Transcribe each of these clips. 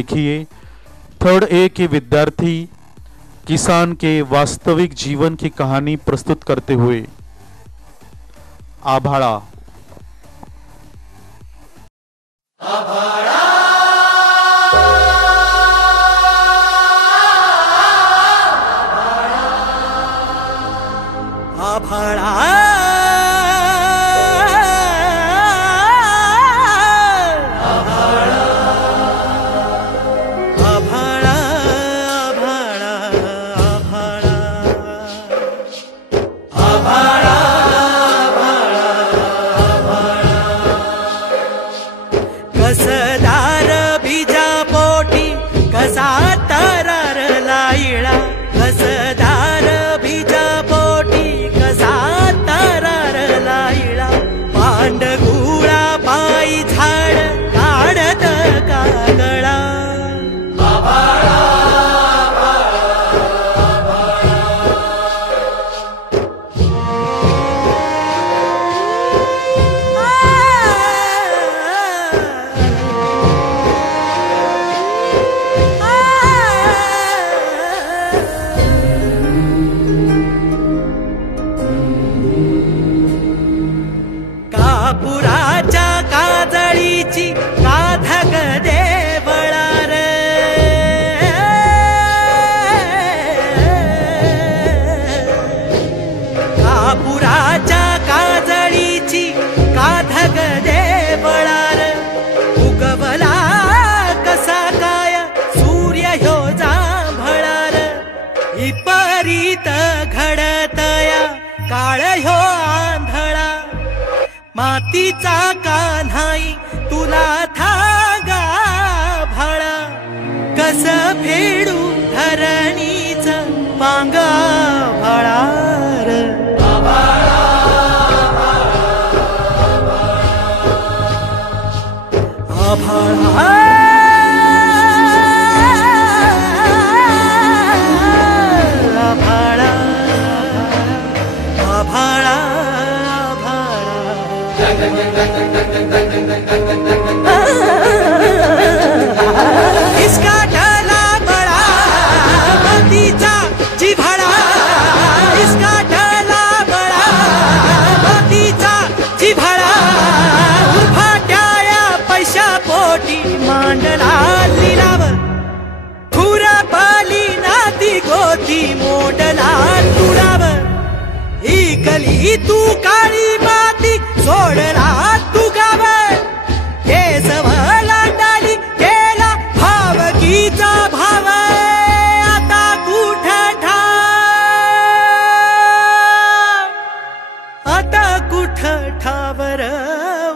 देखिए third A के विद्यार्थी किसान के वास्तविक जीवन की कहानी प्रस्तुत करते हुए। आभाड़ा। आभाड़ा कसदार बीजा पोटी कसा तररला इळा, कसदार बीजा पोटी कसा तररला इळा, पांडगुळा पायी झाड काढत कागळा। कापुराच्या काजळीची काधग देवळा रे, कापुराच्या काजळीची काधग देवळा रे, उगवला कसा काय सूर्य ह्यो जांभळा रे, विपरीत घडतया काळ ह्यो आंधळा, मातीचा कान्हाई तुला थांगा भाळा, कस फेडू धरणीच पांगा भाळा रे। आभाळा आभाळा आभाळा इसका ढला बड़ा मोतीचा जिव्हाळा, इसका ढला बड़ा मोतीचा जिव्हाळा, उभाट्याया पैशा पोटी मांडला लिलावर, खुरपली नाती गोती मोडला तुडावर, इकली तू काळी माती सोडला तू गावर, केसव लांडाली केला भावकीचा भाव, आता कुठ ठाव, आता कुठ ठावर,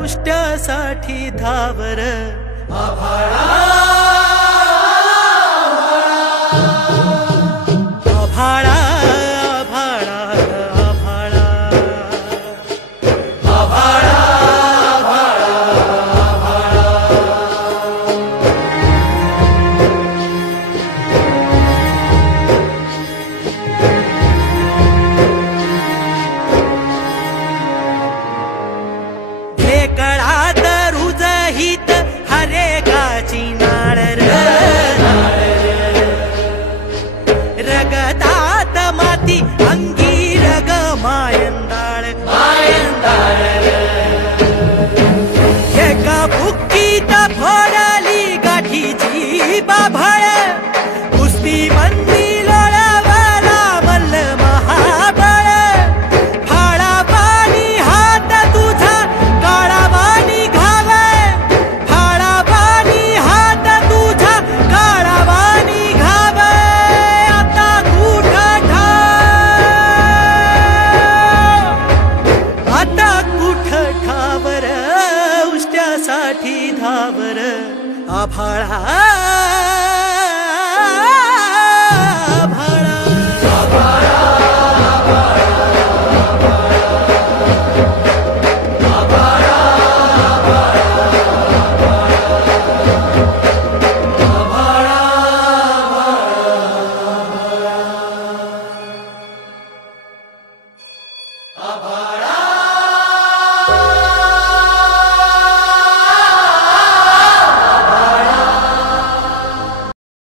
उष्ट्यासाठी धावर। आभाळा आभाळा कळात रुजहित हरे गाची नाळ रगतात माती अंगी रग मायंदाळ एका बुक्कीत फोडली गाठीची बाभळ, कुस्ती मंदी लोळवला मल्ल महाबळ, फाळा पाणी हात तुझा काळा वाणी घाव, फाळा पाणी हात तुझा काळा वाणी घाव, आता कुठ ठाव, आता कुठ ठावर, उष्ट्यासाठी धावर। आभाळा आभाळा